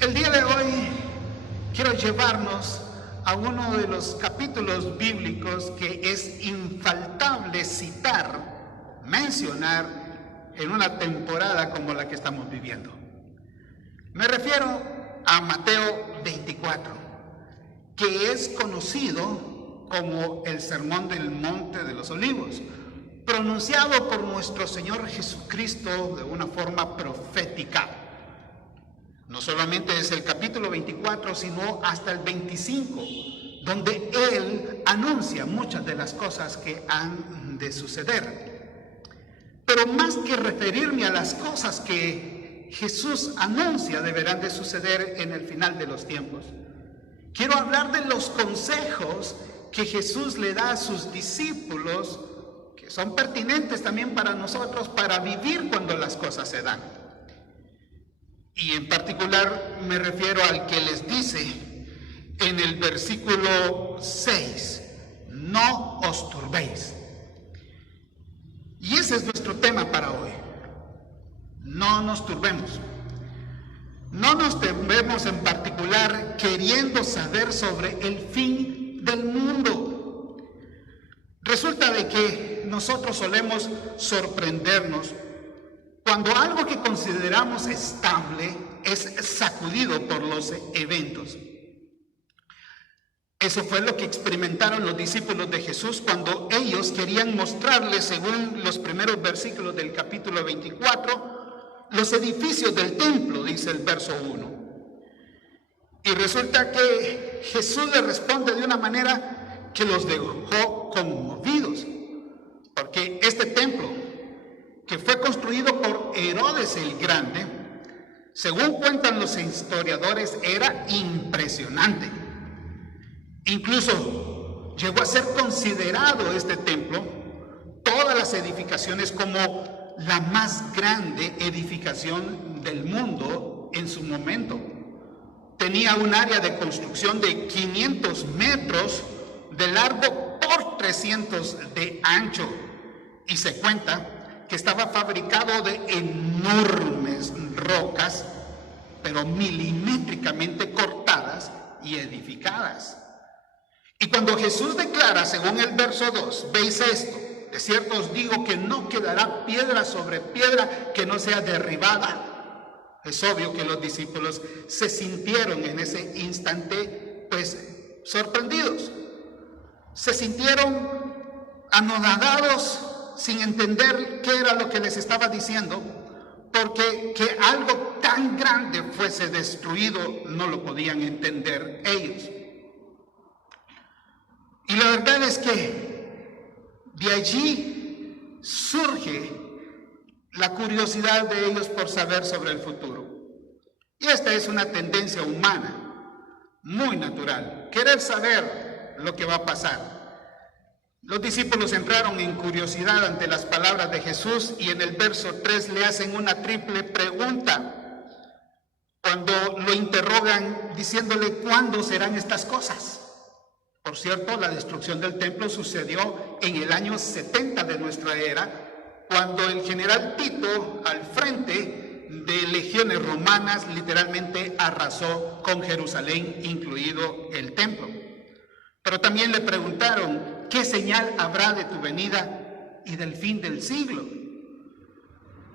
El día de hoy quiero llevarnos a uno de los capítulos bíblicos que es infaltable citar, mencionar en una temporada como la que estamos viviendo. Me refiero a Mateo 24, que es conocido como el Sermón del Monte de los Olivos, pronunciado por nuestro Señor Jesucristo de una forma profética. No solamente es el capítulo 24, sino hasta el 25, donde Él anuncia muchas de las cosas que han de suceder. Pero más que referirme a las cosas que Jesús anuncia deberán de suceder en el final de los tiempos, quiero hablar de los consejos que Jesús le da a sus discípulos, que son pertinentes también para nosotros para vivir cuando las cosas se dan. Y en particular me refiero al que les dice en el versículo 6, no os turbéis. Y ese es nuestro tema para hoy. No nos turbemos. No nos turbemos en particular queriendo saber sobre el fin del mundo. Resulta de que nosotros solemos sorprendernos cuando algo que consideramos estable es sacudido por los eventos. Eso fue lo que experimentaron los discípulos de Jesús cuando ellos querían mostrarles, según los primeros versículos del capítulo 24, los edificios del templo, dice el verso 1. Y resulta que Jesús les responde de una manera que los dejó conmovidos, porque este templo, que fue construido por Herodes el Grande, según cuentan los historiadores, era impresionante. Incluso llegó a ser considerado este templo, todas las edificaciones, como la más grande edificación del mundo en su momento. Tenía un área de construcción de 500 metros de largo por 300 de ancho, y se cuenta que estaba fabricado de enormes rocas, pero milimétricamente cortadas y edificadas. Y cuando Jesús declara, según el verso 2, veis esto, de cierto os digo que no quedará piedra sobre piedra que no sea derribada. Es obvio que los discípulos se sintieron en ese instante, pues, sorprendidos. Se sintieron anonadados, sin entender qué era lo que les estaba diciendo, porque que algo tan grande fuese destruido no lo podían entender ellos. Y la verdad es que de allí surge la curiosidad de ellos por saber sobre el futuro. Y esta es una tendencia humana, muy natural, querer saber lo que va a pasar. Los discípulos entraron en curiosidad ante las palabras de Jesús y en el verso 3 le hacen una triple pregunta cuando lo interrogan diciéndole ¿cuándo serán estas cosas? Por cierto, la destrucción del templo sucedió en el año 70 de nuestra era, cuando el general Tito, al frente de legiones romanas, literalmente arrasó con Jerusalén, incluido el templo. Pero también le preguntaron, ¿qué señal habrá de tu venida y del fin del siglo?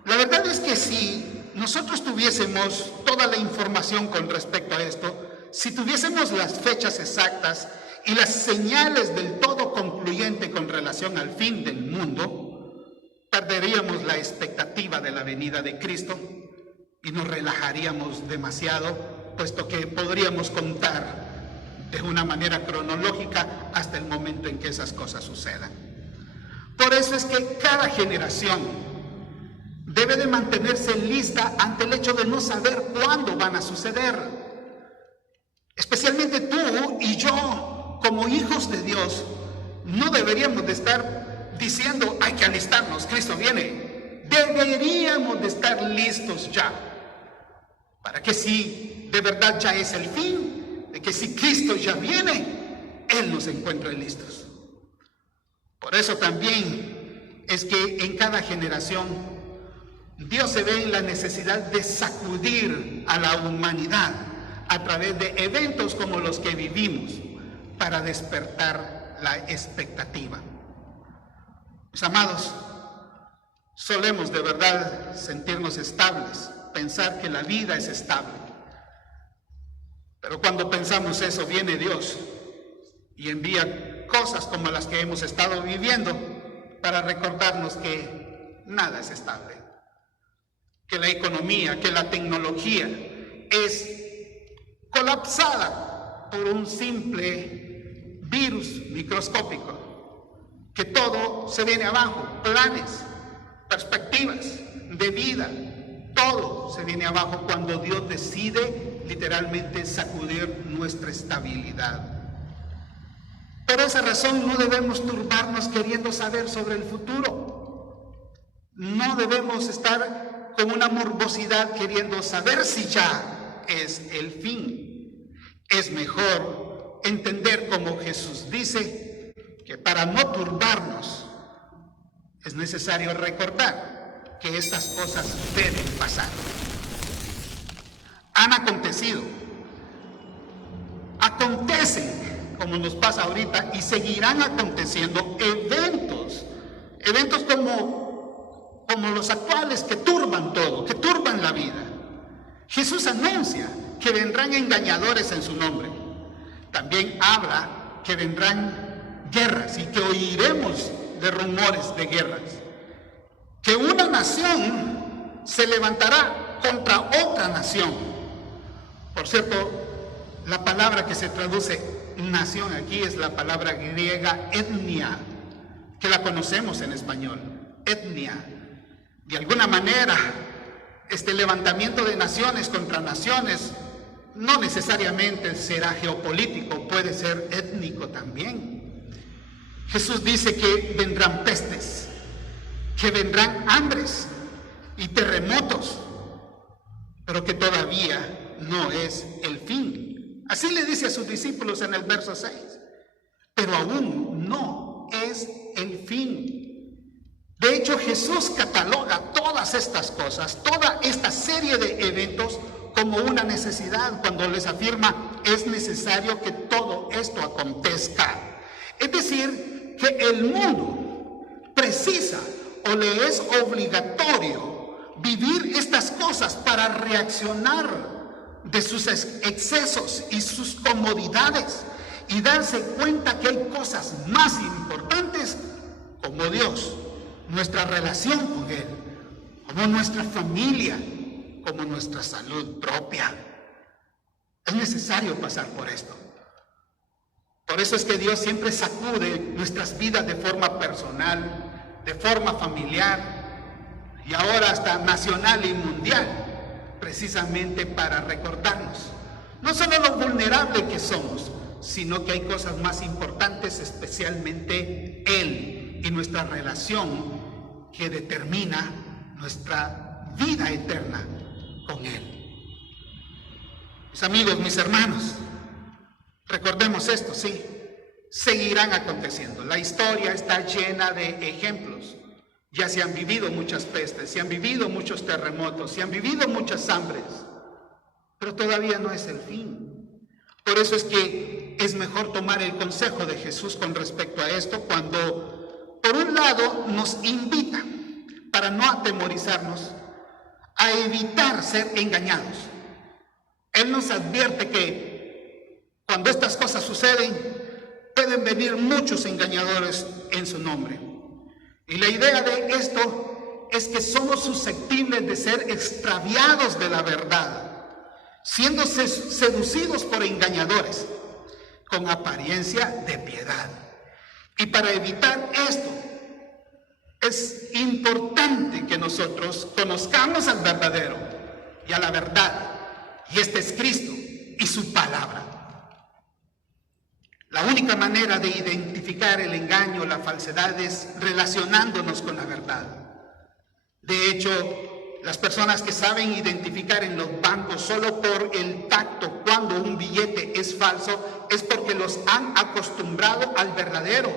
La verdad es que si nosotros tuviésemos toda la información con respecto a esto, si tuviésemos las fechas exactas y las señales del todo concluyente con relación al fin del mundo, perderíamos la expectativa de la venida de Cristo y nos relajaríamos demasiado, puesto que podríamos contar de una manera cronológica hasta el momento en que esas cosas sucedan. Por eso es que cada generación debe de mantenerse lista ante el hecho de no saber cuándo van a suceder. Especialmente tú y yo, como hijos de Dios, no deberíamos de estar diciendo hay que alistarnos, Cristo viene. Deberíamos de estar listos ya, para que si de verdad ya es el fin, de que si Cristo ya viene, Él nos encuentra listos. Por eso también es que en cada generación Dios se ve en la necesidad de sacudir a la humanidad a través de eventos como los que vivimos para despertar la expectativa. Mis amados, solemos de verdad sentirnos estables, pensar que la vida es estable. Pero cuando pensamos eso, viene Dios y envía cosas como las que hemos estado viviendo para recordarnos que nada es estable, que la economía, que la tecnología es colapsada por un simple virus microscópico, que todo se viene abajo, planes, perspectivas de vida, todo se viene abajo cuando Dios decide literalmente sacudir nuestra estabilidad. Por esa razón no debemos turbarnos queriendo saber sobre el futuro. No debemos estar con una morbosidad queriendo saber si ya es el fin. Es mejor entender, como Jesús dice, que para no turbarnos es necesario recordar que estas cosas deben pasar. Han acontecido, acontecen, como nos pasa ahorita, y seguirán aconteciendo eventos como los actuales que turban todo, que turban la vida. Jesús anuncia que vendrán engañadores en su nombre. También habla que vendrán guerras y que oiremos de rumores de guerras. Que una nación se levantará contra otra nación. Por cierto, la palabra que se traduce nación aquí es la palabra griega etnia, que la conocemos en español, etnia. De alguna manera, este levantamiento de naciones contra naciones no necesariamente será geopolítico, puede ser étnico también. Jesús dice que vendrán pestes, que vendrán hambres y terremotos, pero que todavía no es el fin. Así le dice a sus discípulos en el verso 6, pero aún no es el fin. De hecho, Jesús cataloga todas estas cosas, toda esta serie de eventos como una necesidad cuando les afirma es necesario que todo esto acontezca. Es decir, que el mundo precisa o le es obligatorio vivir estas cosas para reaccionar de sus excesos y sus comodidades y darse cuenta que hay cosas más importantes como Dios, nuestra relación con Él, como nuestra familia, como nuestra salud propia. Es necesario pasar por esto. Por eso es que Dios siempre sacude nuestras vidas de forma personal, de forma familiar y ahora hasta nacional y mundial, precisamente para recordarnos no solo lo vulnerable que somos, sino que hay cosas más importantes, especialmente Él y nuestra relación que determina nuestra vida eterna con Él. Mis amigos, mis hermanos, recordemos esto, sí, seguirán aconteciendo. La historia está llena de ejemplos. Ya se han vivido muchas pestes, se han vivido muchos terremotos, se han vivido muchas hambres, pero todavía no es el fin. Por eso es que es mejor tomar el consejo de Jesús con respecto a esto, cuando por un lado nos invita, para no atemorizarnos, a evitar ser engañados. Él nos advierte que cuando estas cosas suceden, pueden venir muchos engañadores en su nombre. Y la idea de esto es que somos susceptibles de ser extraviados de la verdad, siendo seducidos por engañadores, con apariencia de piedad. Y para evitar esto, es importante que nosotros conozcamos al verdadero y a la verdad, y este es Cristo y su palabra. La única manera de identificar el engaño, la falsedad, es relacionándonos con la verdad. De hecho, las personas que saben identificar en los bancos solo por el tacto cuando un billete es falso, es porque los han acostumbrado al verdadero.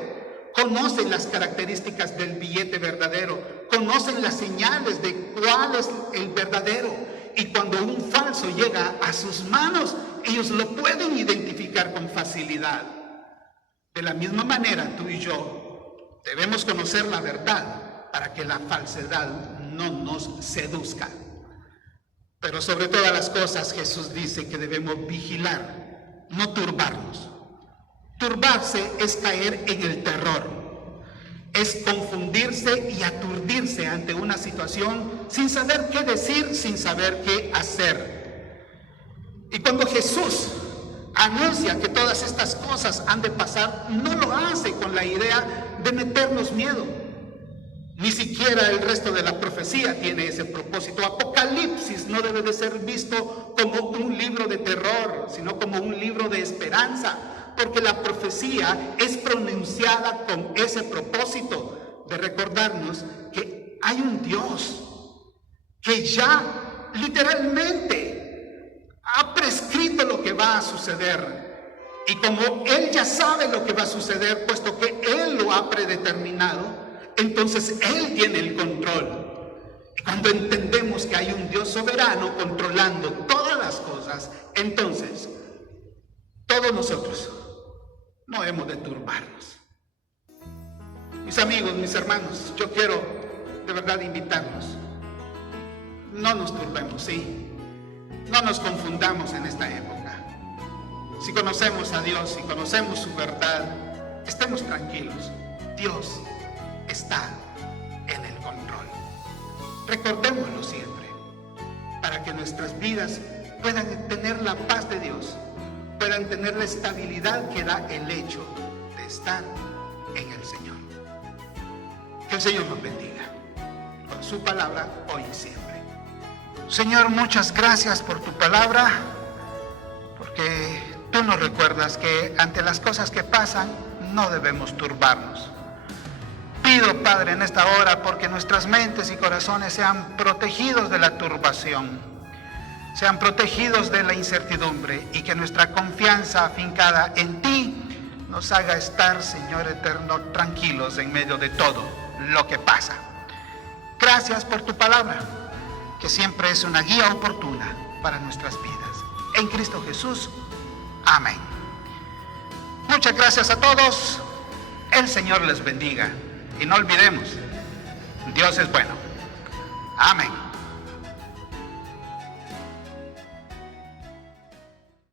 Conocen las características del billete verdadero, conocen las señales de cuál es el verdadero y cuando un falso llega a sus manos, ellos lo pueden identificar con facilidad. De la misma manera, tú y yo debemos conocer la verdad para que la falsedad no nos seduzca. Pero sobre todas las cosas, Jesús dice que debemos vigilar, no turbarnos. Turbarse es caer en el terror, es confundirse y aturdirse ante una situación sin saber qué decir, sin saber qué hacer. Y cuando Jesús anuncia que todas estas cosas han de pasar, no lo hace con la idea de meternos miedo. Ni siquiera el resto de la profecía tiene ese propósito. Apocalipsis no debe de ser visto como un libro de terror, sino como un libro de esperanza, porque la profecía es pronunciada con ese propósito de recordarnos que hay un Dios que ya literalmente ha prescrito lo que va a suceder. Y como Él ya sabe lo que va a suceder, puesto que Él lo ha predeterminado, entonces Él tiene el control. Y cuando entendemos que hay un Dios soberano controlando todas las cosas, entonces todos nosotros no hemos de turbarnos. Mis amigos, mis hermanos, yo quiero de verdad invitarnos. No nos turbemos, sí. No nos confundamos en esta época. Si conocemos a Dios, si conocemos su verdad, estemos tranquilos. Dios está en el control. Recordémoslo siempre, para que nuestras vidas puedan tener la paz de Dios, puedan tener la estabilidad que da el hecho de estar en el Señor. Que el Señor nos bendiga con su palabra hoy y siempre. Señor, muchas gracias por tu palabra, porque tú nos recuerdas que ante las cosas que pasan no debemos turbarnos. Pido, Padre, en esta hora, porque nuestras mentes y corazones sean protegidos de la turbación, sean protegidos de la incertidumbre, y que nuestra confianza afincada en ti nos haga estar, Señor eterno, tranquilos en medio de todo lo que pasa. Gracias por tu palabra, que siempre es una guía oportuna para nuestras vidas. En Cristo Jesús. Amén. Muchas gracias a todos. El Señor les bendiga. Y no olvidemos, Dios es bueno. Amén.